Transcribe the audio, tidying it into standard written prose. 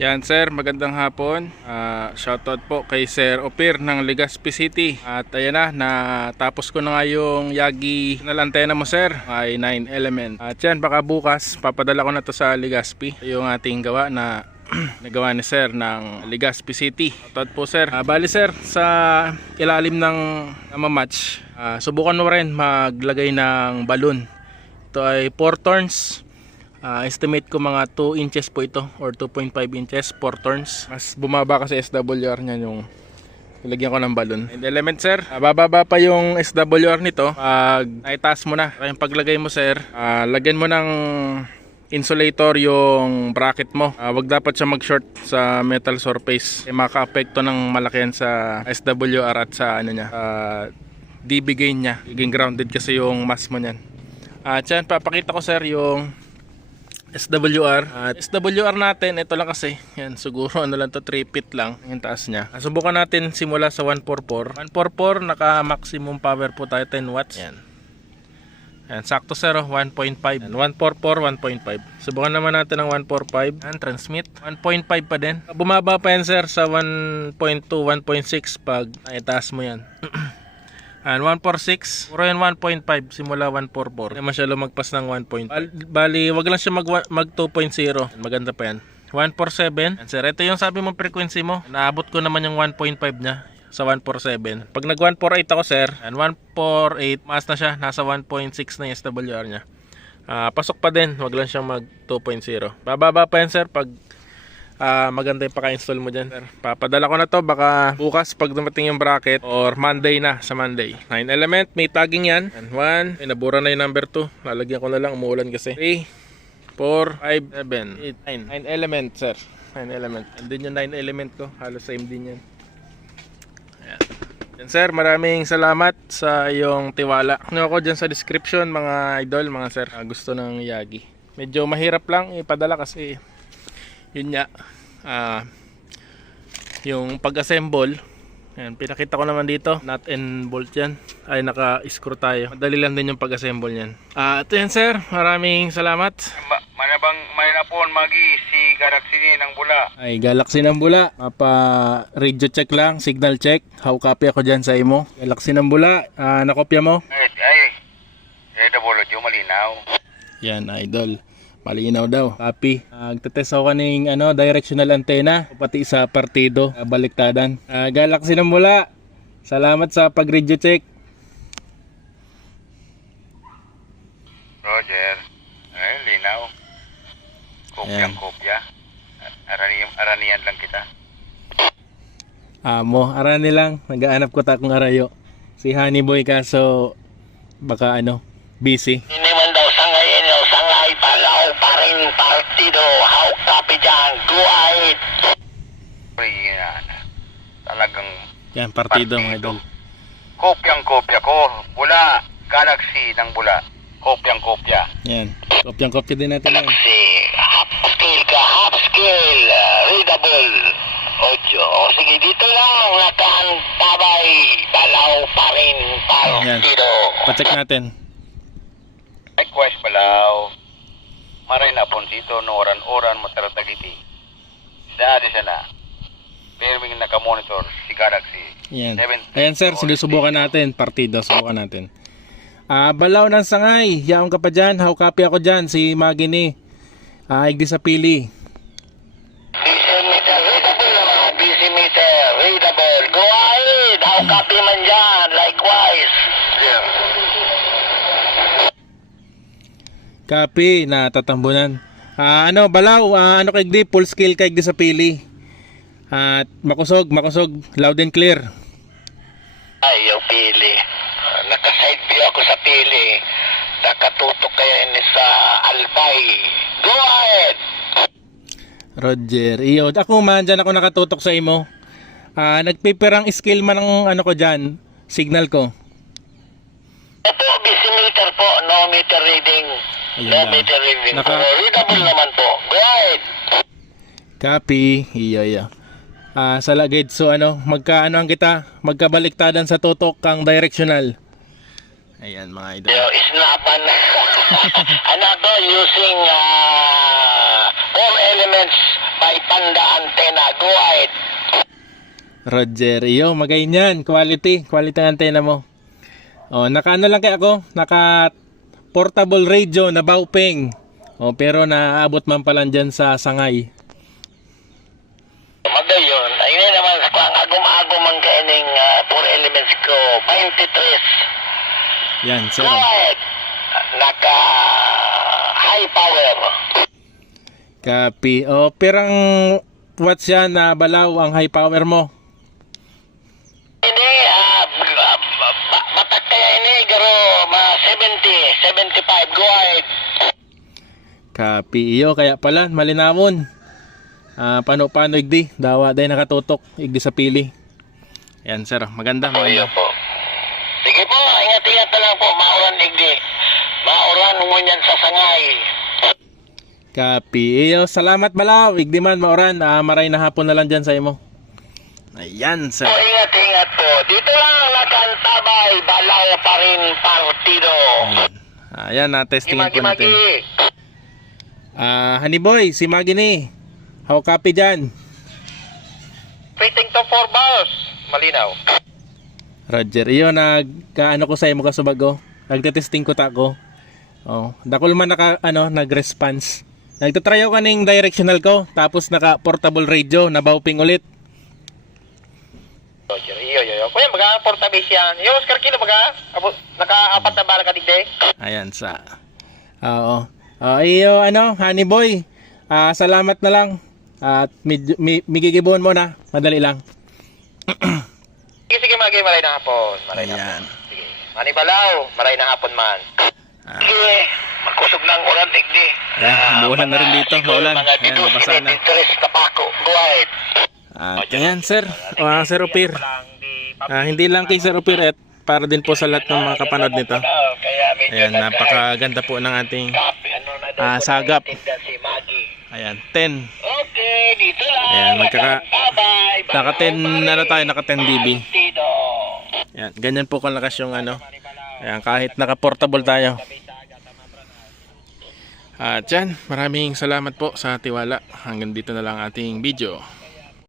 Yan sir, magandang hapon. Shoutout po kay Sir Opir ng Legazpi City. At ayan na, natapos ko na nga yung Yagi na antena mo sir, ay 9 element. At yan, baka bukas papadala ko na to sa Legazpi, yung ating gawa na nagawa ni sir ng Legazpi City. Shoutout po sir. Bali sir, sa ilalim ng match, subukan mo rin maglagay ng balloon. Ito ay 4 turns. Estimate ko mga 2 inches po ito or 2.5 inches, 4 turns. Mas bumaba kasi SWR nya yung ilagyan ko ng balloon. And element sir, bababa pa yung SWR nito pag naitaas mo na. Yung paglagay mo sir, lagyan mo ng insulator yung bracket mo. Wag dapat siya mag-short sa metal surface. Maka-apekto ng malaki yan sa SWR at sa ano nya, DB gain nya. Iging grounded kasi yung mass mo nyan. At yan, papakita ko sir yung SWR. SWR natin, ito lang kasi. Yan, siguro ano lang to, 3 feet lang yung taas niya. Subukan natin simula sa 144. 144, naka maximum power po tayo 10 watts. Yan. Yan, sakto sir, 1.5. 144, 1.5. Subukan naman natin ang 145. Yan, transmit. 1.5 pa din. Bumaba pa yan sir sa 1.2, 1.6 pag naitaas mo yan. And 146, puro yan 1.5 simula 144. Hindi naman siya lumagpas ng 1.5. Bali, wag lang siya mag 2.0. Maganda pa yan. 147. And sir, ito yung sabi mong frequency mo. Naabot ko naman yung 1.5 niya sa 147. Pag nag 148 ako sir, and 148, maas na siya. Nasa 1.6 na yung SWR niya. Pasok pa din, wag lang siyang mag 2.0. Bababa pa yan sir pag maganda yung paka-install mo dyan sir. Papadala ko na to baka bukas pag dumating yung bracket or Monday na, sa Monday. 9 element, may tagging yan. And 1, nabura na yung number 2. Lalagyan ko na lang, umuulan kasi. 3, 4, 5, 7, 8, 9 element sir. 9 element. And din yung 9 element ko, halos same din yan. Ayan. Yan sir, maraming salamat sa iyong tiwala. Ano ako dyan sa description mga idol, mga sir, gusto ng Yagi. Medyo mahirap lang ipadala kasi yun nga, yung pag-assemble, yan, pinakita ko naman dito, nut and bolt yan, ay naka-screw tayo. Madali lang din yung pag-assemble yan. Ito yan sir, maraming salamat. Manabang may napon magi si Galaxy ng Bula. Ay, Galaxy ng Bula, radio check lang, signal check. How copy ako dyan sa imo. Galaxy ng Bula, nakopya mo? Ay, double yung malinaw. Yan idol, malinaw daw. Copy. Nagtetest ako kaning directional antenna pati sa partido, baliktadan. Galaxy ng Bula, salamat sa pag-radio check. Roger. Ay, linaw. Kopyang kopya. Aranian lang kita. Arani lang. Nagaanap ko ta kung arayo. Si Honey Boy kaso baka busy. Hindi man daw sangay palaw pa rin partido. How copy dyan? Go ahead. Yan. Talagang Yan, partido mga idol. kopyang kopya ko. Bula. Galaxy ng Bula. Kopyang kopya. Yan. Kopyang-kopya din natin yan. Si half scale, readable audio. O sige, dito lang nakaantabay palaw pa rin partido. Pacheck natin. Likewise palaw. Maray na pon dito no oran mataratagiti. Dati siya na. Perming naka-monitor si Galaxy. Yan. Ayan sir, sinusubukan natin. Partido, subukan natin. Balaw ng sangay. Yaong ka pa dyan. How copy ako dyan. Si Magini. Igdi sa pili. Decimeter, readable naman. Decimeter, readable. Go ahead. How copy man dyan. Likewise. Yeah. Copy. Natatambunan. Balaw. Kay Igdi. Full scale kay Igdi sa pili. At makusog. Loud and clear. Ay, yung pili. Naka-side view ako sa pili. Nakatutok kayo ini sa Albay. Go ahead! Roger. Iyo. Ako man, dyan ako nakatutok sa imo. Nagpipirang scale man ang ko dyan. Signal ko. Ito, decimeter po. No meter reading. Ayun No lang. meter reading. Pero readable naman po. Go ahead! Copy. Iyo. Sa lagid. So magkaano ang kita? Magkabaliktadan sa tutok kang directional. Ayan mga idol. Yo, snapan. Anak ko using 4 elements by Panda Antenna. Go ahead. Roger, iyo, magayon quality ang antena mo. Oh, naka ano lang kaya ako, naka portable radio na Baopeng. Oh, pero naaabot man pala dyan sa Sangay. Magayon, ayun naman sa ang agum-agum ang kaining 4 elements ko, 23. Yan, sir. Go ahead. Naka high power. Copy. Oh, pirang watts yan na balaw ang high power mo? Ini, batak kaya ini, garo, 75. Go ahead. Copy. Iyo, kaya pala, malinawon. Paano igdi? Dawa day nakatutok, igdi sa pili. Yan, sir. Maganda, Iyo maganda. po. Sige po, ingat-ingat na lang po. Mauran igdi. Mauran ngunyan sa Sangay. Copy. Iyo, salamat balaw. Igdi man, maoran. Maray na hapon na lang dyan sa imo. Ayan, sir. Po, ingat-ingat po. Dito lang nakantabay. Balaw pa rin partido. Ayan, testingin po natin. Gimagi. Honey boy, si Maggie ni. How copy dyan? Fitting to 4 bars. Malinaw. Roger, iyo, nagkaano ko sa imo kasubag ko. Nagtetesting ko tako. Oh, dakol man nag-response. Nagtatry ako kaning directional ko, tapos naka portable radio na Baopeng ulit. Roger, iyo. Kuya, baga, portable yan. Iyo, Oscar Kilo, baga, naka-apat na bala ka digde. Ayan sa. Oo. Iyo, honey boy. Salamat na lang. At migigibon mo na. Madali lang. Sige, maray na hapon. Maray na Ayan. hapon. Sige. Manibalaw, maray na hapon man. Sige, makusog ng ulan, digdi. Ayan, umuulan na rin dito. Maulan. Mga Ayan, didus, nabasa na. interest na pako. Go ahead. At ayan, sir. Sir Opir. Hindi lang kay Sir Opir at para din po sa lahat ng mga kapanood nito. Ayan, napakaganda po ng ating sagap. Ayan, 10. Okay, dito lang. Ayan, Bye-bye. naka 10 naka 10 dB. Ayan, ganyan po kalakas yung Ayan, kahit naka-portable tayo. At yan, maraming salamat po sa tiwala. Hanggang dito na lang ating video.